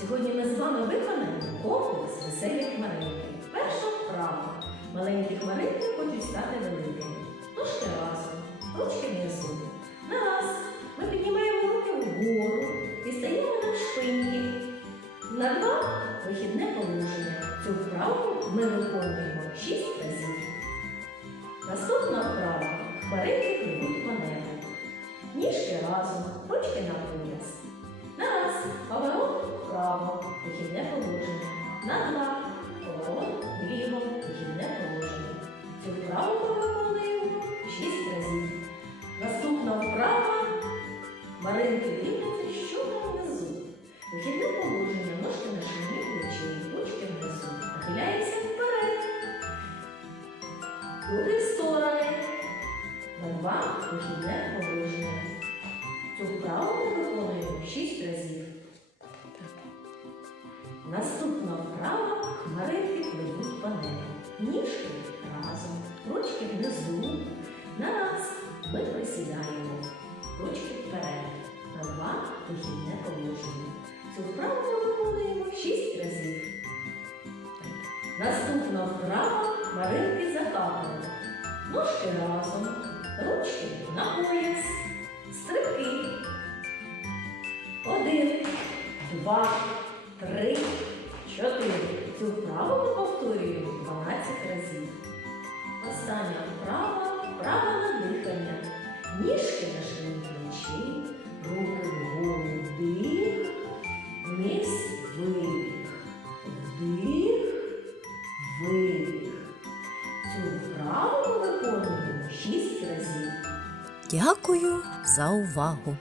Сьогодні ми з вами виконаємо комплекс веселі хмаринки. Перша вправа. Маленькі хмаринки хочуть стати великими. Ну ще разом. Ручки внизу. На раз. Ми піднімаємо руки вгору і стаємо на шпиньки. На два вихідне положення. Цю вправу ми виконуємо шість разів. Наступна вправа. Хмаринки пливуть по небу. Ніжки разом, ручки на пояс. На раз. Поворот Руки сторони. На два вихідне положення. Цю вправу ми виконуємо 6 разів. Наступна вправа хмаринки пливуть по небу. Ніжки разом, ручки внизу. На раз ми присідаємо. Ручки вперед. На два вихідне положення. Цю вправу ми виконуємо 6 Ножки разом, ручки на пояс, стрибки. Один, два, три, чотири. Цю вправу ми повторюємо 12 разів. Остання вправа вправа на дихання. Ніжки Дякую за увагу!